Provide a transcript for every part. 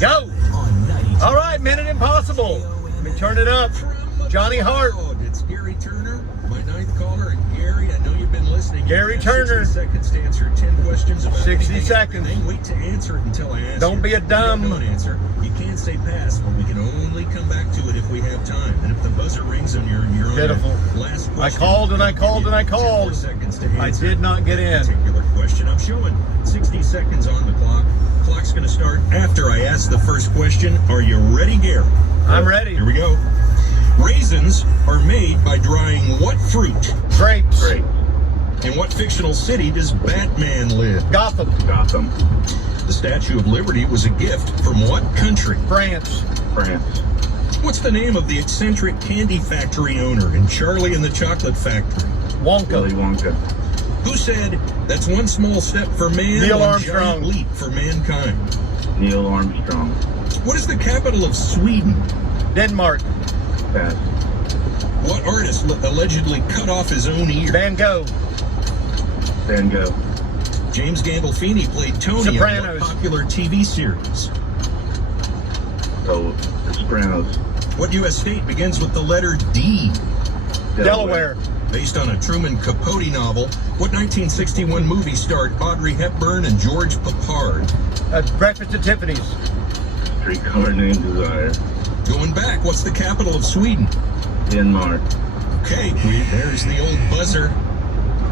Go! All right, Minute Impossible. Let me turn it up. Johnny Hart. It's Gary Turner, my ninth caller. And Gary, I know you've been listening. Gary Turner. 60 seconds to answer 10 questions about 60 anything. seconds. Then wait to answer it until I ask Don't you. be a dumb. If you don't answer. You can't say pass, but we can only come back to it if we have time. And if the buzzer rings and you're on Pitiful. your last question, I called and I called and I 10 more called. seconds to I answer did not get that in. particular question. I'm showing 60 seconds on the clock. Clock's going to start after I ask the first question. Are you ready, Gary? I'm ready. Here we go. Raisins are made by drying what fruit? Grapes. Great. In what fictional city does Batman live? Gotham. Gotham. The Statue of Liberty was a gift from what country? France. France. What's the name of the eccentric candy factory owner in Charlie and the Chocolate Factory? Wonka. Willy Wonka. Who said, "That's one small step for man, Neil one Armstrong. giant leap for mankind"? Neil Armstrong. What is the capital of Sweden? Denmark. Pass. What artist allegedly cut off his own ear? Van Gogh. Van Gogh. James Gandolfini played Tony Sopranos. in what popular TV series? Oh, The Sopranos. What U.S. state begins with the letter D? Delaware. Based on a Truman Capote novel, what 1961 movie starred Audrey Hepburn and George Papard? Breakfast at Tiffany's. Streetcar Named Desire. Going back, what's the capital of Sweden? Denmark. Okay, there's the old buzzer.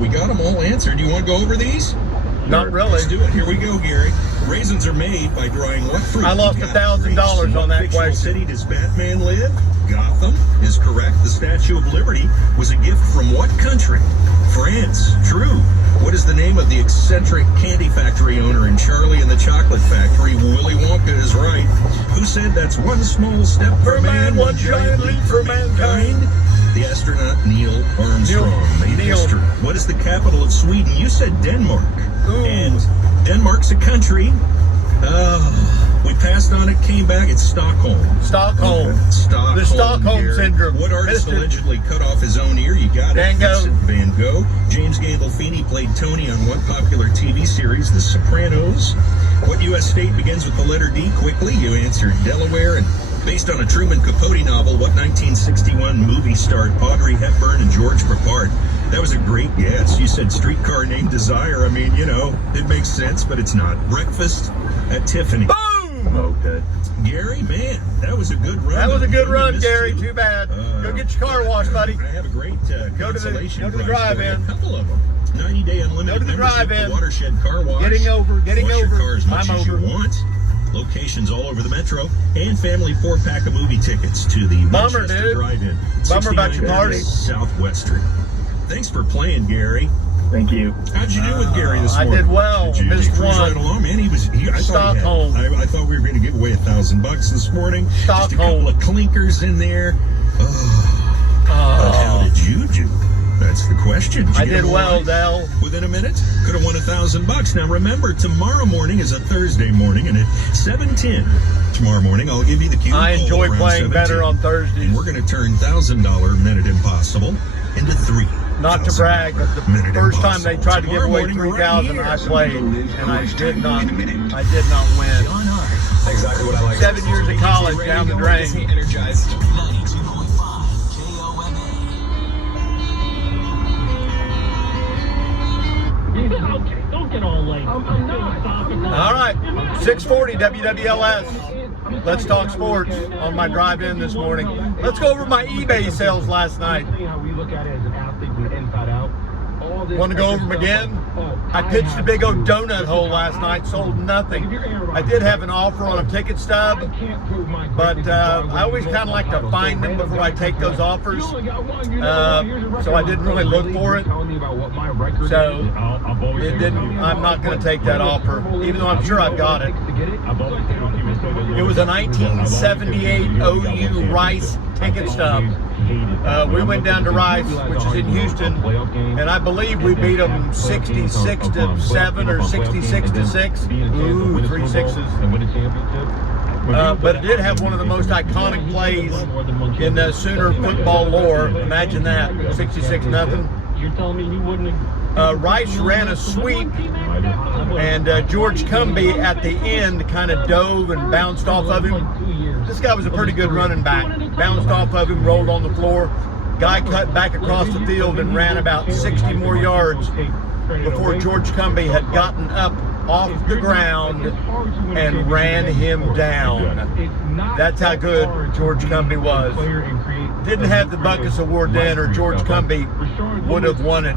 We got them all answered. You want to go over these? Not really. Let's do it. Here we go, Gary. Raisins are made by drying what fruit? I lost You got $1,000 grapes. on that What fictional question. city does Batman live? Gotham is correct. The Statue of Liberty was a gift from what country? France. True. What is the name of the eccentric candy factory owner in Charlie and the Chocolate Factory? Willy Wonka is right. Who said that's one small step for man, one giant leap for mankind? The astronaut Neil Armstrong made Neil. history. What is the capital of Sweden? You said Denmark. Ooh. And Denmark's a country. We passed on it, came back. It's Stockholm. Stockholm. Stockholm. The Stockholm Gary. syndrome. What artist Missed it. allegedly cut off his own ear? You got Van it. Gogh. Vincent Van Gogh. James Gandolfini played Tony on what popular TV series? The Sopranos. What U.S. state begins with the letter D? Quickly, you answered Delaware. And based on a Truman Capote novel, what 1961 movie starred Audrey Hepburn and George Papard? That was a great guess. You said Streetcar Named Desire. I mean, you know, it makes sense, but it's not. Breakfast at Tiffany. Boom! Okay. Gary, man, that was a good run. That was a good You run, missed Gary. two. Too bad. Go get your car washed, buddy. I have a great Go to the consolation prize drive-in. for you. A couple of them. 90-day unlimited Go to the membership drive-in. to Watershed Car Wash. Getting over. Wash your car as much I'm as over. you want. Locations all over the metro. And family 4-pack of movie tickets to the Bummer, Manchester dude. Drive-In. Bummer about your 69 party. Southwestern. Thanks for playing, Gary. Thank you. How'd you do with Gary this I morning? did well. Did you Missed cruise one. right along? Man, I Stockholm. thought we were going to give away $1,000 this morning. Just a Stockholm. couple of clinkers in there. But how did you do? That's the question. I did well, Dell. Within a minute, could have won $1,000. Now remember, tomorrow morning is a Thursday morning, and at 7:10 tomorrow morning, I'll give you the cue. I enjoy around playing 7:10, better on Thursdays. and we're going to turn $1,000 Minute Impossible into $3. Not to brag, but the Minute first time they Impossible. tried to give Tomorrow away morning, right 3,000, here. I played, and I did not win. Exactly what I like. 7 years of college down the drain. Energized 92.5 Okay, don't get all late. I'm not. All right, 640 WWLS. Let's talk sports on my drive-in this morning. Let's go over my eBay sales last night. How we look at it as an athlete from the inside out. Want to go over them again? I pitched a big old donut hole last night, sold nothing. I did have an offer on a ticket stub, but I always kind of like to find them before I take those offers. So I didn't really look for it. So it didn't. I'm not going to take that offer, even though I'm sure I've got it. It was a 1978 OU Rice ticket stub. We went down to Rice, which is in Houston, and I believe we beat them 66-7 or 66-6. Ooh, 3 sixes. But it did have one of the most iconic plays in the Sooner football lore. Imagine that, 66-0. You're telling me you wouldn't Rice ran a sweep And George Cumbie at the end kind of dove and bounced off of him. This guy was a pretty good running back. Bounced off of him, rolled on the floor. Guy cut back across the field and ran about 60 more yards before George Cumbie had gotten up off the ground and ran him down. That's how good George Cumbie was. Didn't have the Buckus Award then, or George Cumbie would have won it.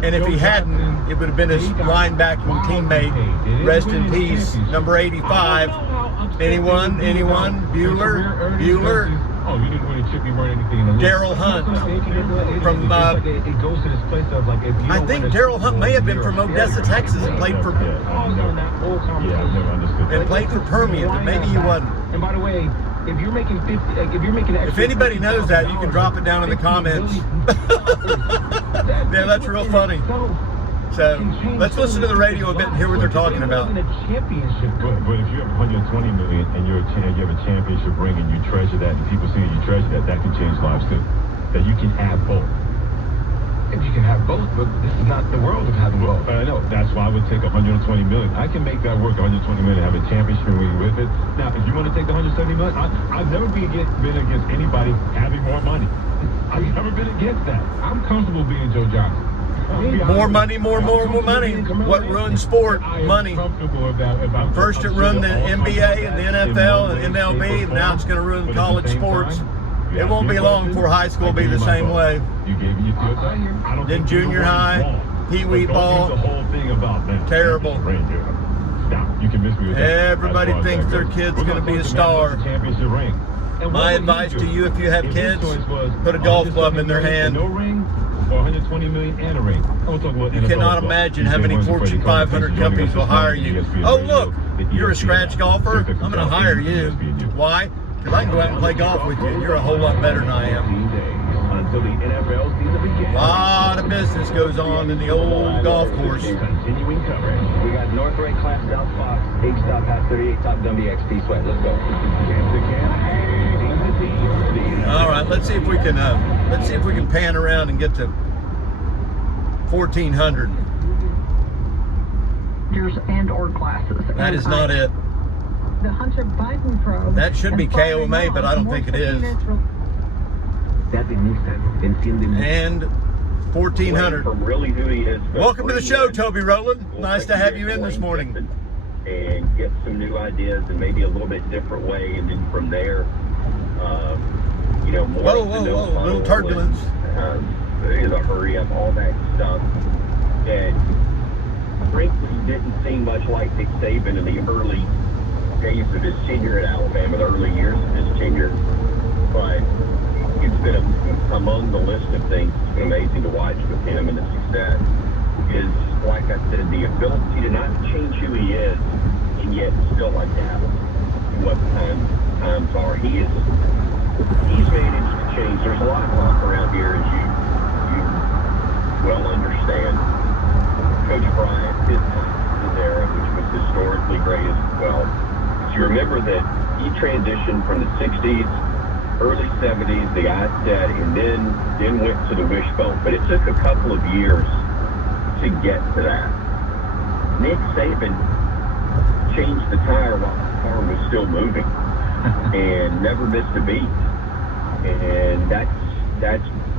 And if he hadn't, it would have been his linebacking teammate, rest in peace, number 85. Anyone? Bueller? Oh, you didn't win a chip, you weren't anything in the league. Daryl Hunt from, it goes to this place of like, if you I don't think win a Daryl chip, Hunt may have been from you're- Odessa, Texas, and played for Oh, no, that whole conversation. Yeah, I've never understood and that. played for Permian, but maybe he wasn't. And by the way, if you're making 50, like, if you're making an If extra anybody knows that, you can drop it down in the comments. Yeah, that's real funny. So let's listen to the radio a bit and hear what they're talking about. A championship. But if you have 120 million and you have a championship ring and you treasure that, and people see you treasure that, that can change lives too. That you can have both. If you can have both, but this is not the world of having both. But I know that's why I would take 120 million. I can make that work. 120 million, have a championship ring with it. Now, if you want to take the 170 million, I've never been against anybody having more money. I've never been against that. I'm comfortable being Joe Johnson. More money, more money. What ruins sport? Money. First it ruined the NBA and the NFL and MLB, and now it's going to ruin college sports. It won't be long before high school will be the same way. Then junior high, pee-wee ball. Terrible. Everybody thinks their kid's going to be a star. My advice to you, if you have kids, put a golf club in their hand. No ring or 120 million and a ring. You cannot imagine how many Fortune 500 companies will hire you. Oh, look, you're a scratch golfer. I'm going to hire you. Why? Because I can go out and play golf with you. You're a whole lot better than I am. Until the NFL season begins. A lot of business goes on in the old golf course. Continuing coverage. We got Northray Class South Fox, H-Stop Hat 38 Top Gumby XP Sweat. Let's go. All right, let's see if we can pan around and get to 1400. And or classes. That is not it. The Hunter Biden probe. That should be KOMA, but I don't think it is. And 1400. From really who he is. Welcome to the show, Toby Rowland. Nice to have you in this morning. And get some new ideas and maybe a little bit different way, and then from there, more. Whoa, little turbulence. The hurry up, all that stuff. And frankly, didn't seem much like Nick Saban in the early days of his tenure at Alabama, the early years of his tenure. But it's been among the list of things that's been amazing to watch with him, and the success is, like I said, the ability to not change who he is and yet still adapt to what times are. He's managed to change. There's a lot of talk around here, as you well understand. Coach Bryant, his era, which was historically great as well. So you remember that he transitioned from the 60s, early 70s, the eye set, and then went to the wishbone. But it took a couple of years to get to that. Nick Saban changed the tire while the car was still moving and never missed a beat. And that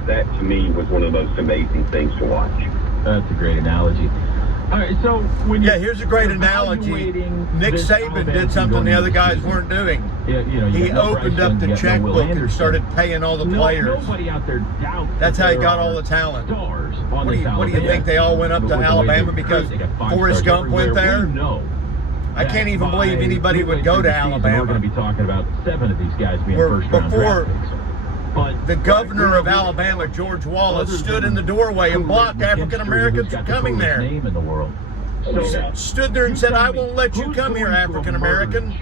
to me was one of the most amazing things to watch. That's a great analogy. All right, so when Here's a great analogy. Nick Saban did something the other guys weren't doing. He opened up the checkbook and started paying all the players. Nobody out there doubts. That's how he got all the talent. What do you think they all went up to Alabama because Forrest Gump went there? I can't even believe anybody would go to Alabama. We're going to be talking about 7 of these guys being Where first-round before draft picks. But the governor of Alabama, George Wallace, stood in the doorway and blocked African Americans from coming there. Name in the world. Stood there and said, "I won't let you come here, African American."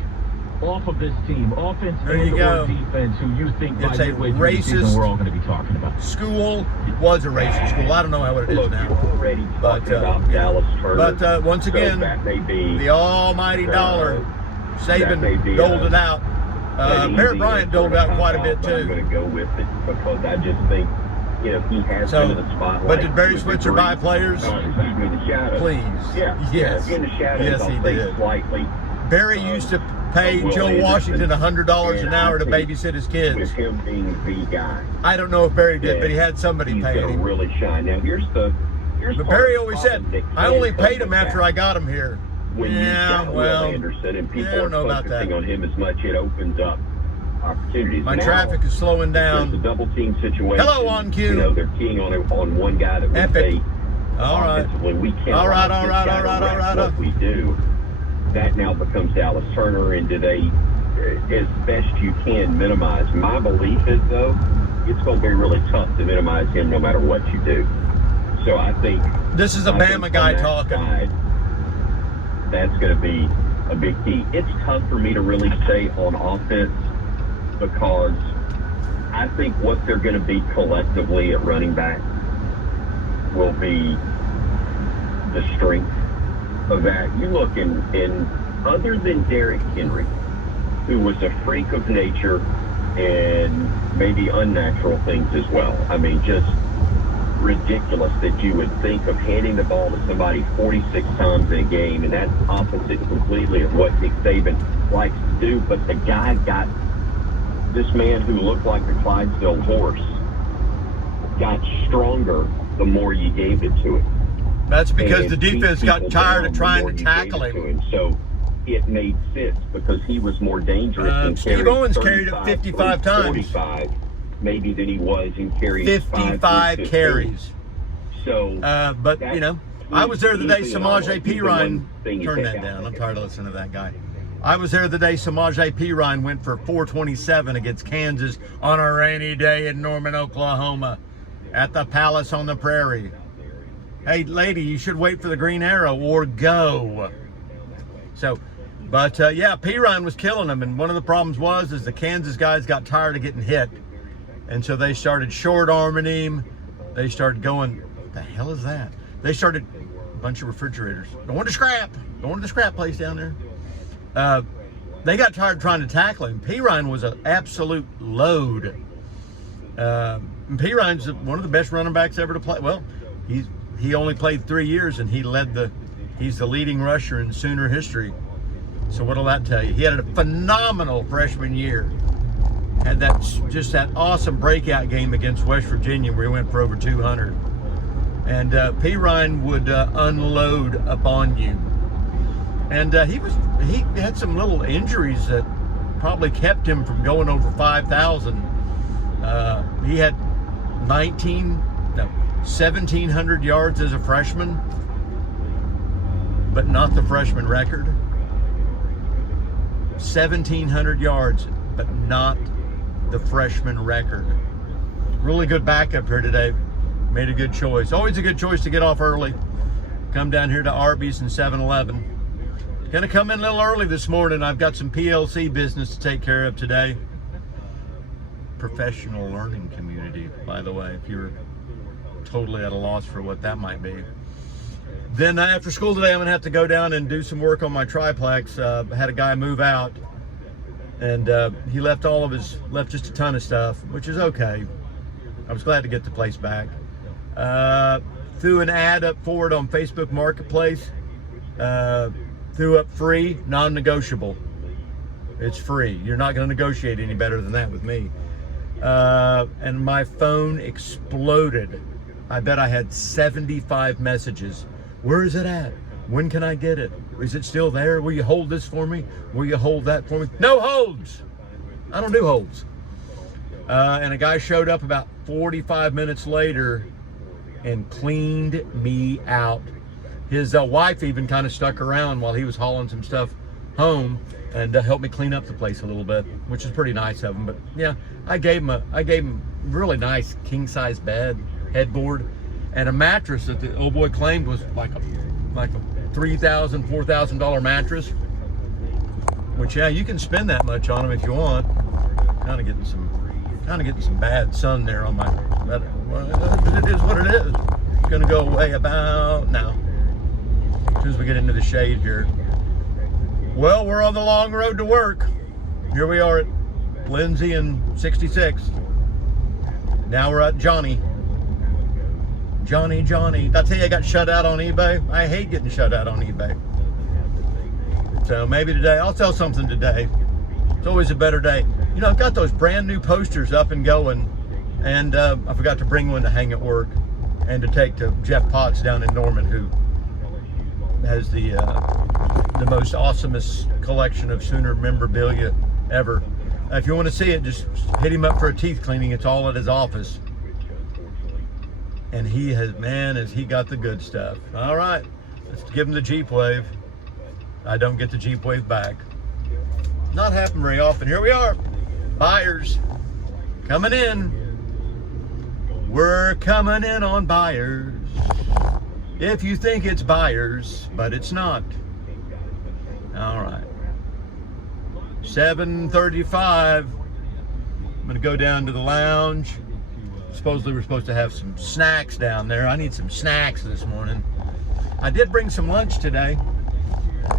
Off of this team, offense There you and go. or defense, who you think It's by a midway through the season racist we're all going to be talking about. School was a racist school. I don't know what it is Look, now. you're already But, talking about Dallas Turner. But once So again, that may be the almighty dollar, Saban may be, doled it out. an Barrett easy Bryant doled out quite a bit but I'm too. going to go with it because I just think you know, he has So, been in the spotlight. but did Barry to a Switzer degree. buy players? Excuse me, the shadows. Please. Yeah. Yes. In the shadows, Yes, I'll he say did. slightly. Barry used to pay Will Joe Anderson, Washington $100 an and hour to I think babysit his With kids. him being the guy. I don't know if Barry did, Yeah, but he had somebody he's paying gonna him. really shine. Now here's But part Barry of the always said, problem that I can only come paid him with after that. I got him here. When you've Yeah, got well, Will Anderson and people I don't know are about focusing that. on him as much, it opens up opportunities. My Now, traffic is slowing there's a down. double team situation. Hello, On Cue. You know, they're keying on one guy that we Epic. say All right. offensively, we can't All right, allow all this right, guy all to right, all wreck right. what we do. That now becomes Dallas Turner, and do they, as best you can, minimize? My belief is, though, it's going to be really tough to minimize him no matter what you do. So I think This is a Bama guy talking. That's going to be a big key. It's tough for me to really say on offense because I think what they're going to be collectively at running back will be the strength of that. You look in other than Derrick Henry, who was a freak of nature and maybe unnatural things as well. I mean, just ridiculous that you would think of handing the ball to somebody 46 times in a game, and that's opposite completely of what Nick Saban likes to do. But the guy got this man who looked like the Clydesdale horse got stronger the more you gave it to him. That's because And the defense beat got people tired down of the trying more to you tackle gave it him. to So it made sense because he was more dangerous and Steve carried Owens carried it 35, 55 times. 45, maybe than he was in carries 55 5 carries. So But, you know, I was there the day easily Samaje the Perine, one thing you turn take that out. down, I'm tired of listening to that guy. I was there the day Samaje Perine went for 427 against Kansas on a rainy day in Norman, Oklahoma, at the Palace on the Prairie. Hey, lady, you should wait for the green arrow or go. So, but yeah, Perine was killing them, and one of the problems was the Kansas guys got tired of getting hit, and so they started short-arming him. They started going, what the hell is that? They started a bunch of refrigerators. Going to scrap. Going to the scrap place down there. They got tired trying to tackle him. Perine was an absolute load. And Perine's one of the best running backs ever to play. Well, he only played 3 years, and he's the leading rusher in Sooner history. So what'll that tell you? He had a phenomenal freshman year. Had that awesome breakout game against West Virginia where he went for over 200. And Perine would unload upon you. And he had some little injuries that probably kept him from going over 5,000. He had 1,700 yards as a freshman, but not the freshman record. 1,700 yards, but not the freshman record. Really good backup here today. Made a good choice. Always a good choice to get off early. Come down here to Arby's and 7-Eleven. Gonna come in a little early this morning. I've got some PLC business to take care of today. Professional learning community, by the way, if you're totally at a loss for what that might be. Then after school today, I'm gonna have to go down and do some work on my triplex. Had a guy move out, and he left just a ton of stuff, which is okay. I was glad to get the place back. Threw an ad up for it on Facebook Marketplace. Threw up free, non-negotiable. It's free. You're not going to negotiate any better than that with me. And my phone exploded. I bet I had 75 messages. Where is it at? When can I get it? Is it still there? Will you hold this for me? Will you hold that for me? No holds. I don't do holds. And a guy showed up about 45 minutes later and cleaned me out. His wife even kind of stuck around while he was hauling some stuff home and helped me clean up the place a little bit, which is pretty nice of him. But yeah, I gave him a really nice king size bed, headboard, and a mattress that the old boy claimed was like a $3,000, $4,000 mattress. Which yeah, you can spend that much on them if you want. Kind of getting some bad sun there on my. It is what it is. It's gonna go away about now. As soon as we get into the shade here. Well, we're on the long road to work. Here we are at Lindsay and 66. Now we're at Johnny. Johnny. Did I tell you I got shut out on eBay? I hate getting shut out on eBay. So maybe today, I'll sell something today. It's always a better day. You know, I've got those brand new posters up and going, and I forgot to bring one to hang at work and to take to Jeff Potts down in Norman, who has the most awesomest collection of Sooner memorabilia ever. If you want to see it, just hit him up for a teeth cleaning. It's all at his office. And he has, man, has he got the good stuff. All right, let's give him the Jeep Wave. I don't get the Jeep Wave back. Not happen very often. Here we are. Buyers coming in. We're coming in on buyers. If you think it's buyers, but it's not. All right. 7:35. I'm going to go down to the lounge. Supposedly we're supposed to have some snacks down there. I need some snacks this morning. I did bring some lunch today.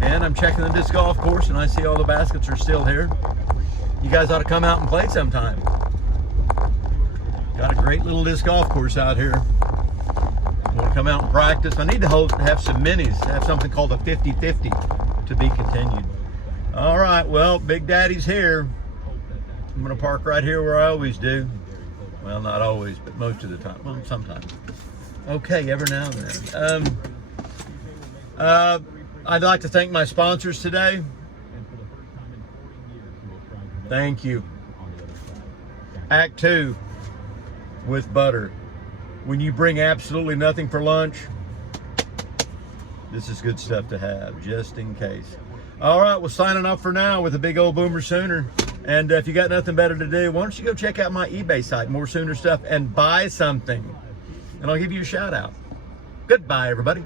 And I'm checking the disc golf course and I see all the baskets are still here. You guys ought to come out and play sometime. Got a great little disc golf course out here. Want to come out and practice? I need to have some minis. Have something called a 50-50 to be continued. All right, well, Big Daddy's here. I'm going to park right here where I always do. Well, not always, but most of the time. Well, sometimes. Okay, every now and then. I'd like to thank my sponsors today. Thank you. Act 2 with butter. When you bring absolutely nothing for lunch, this is good stuff to have, just in case. All right, well, signing off for now with a big old Boomer Sooner. And if you got nothing better to do, why don't you go check out my eBay site, More Sooner Stuff, and buy something. And I'll give you a shout out. Goodbye, everybody.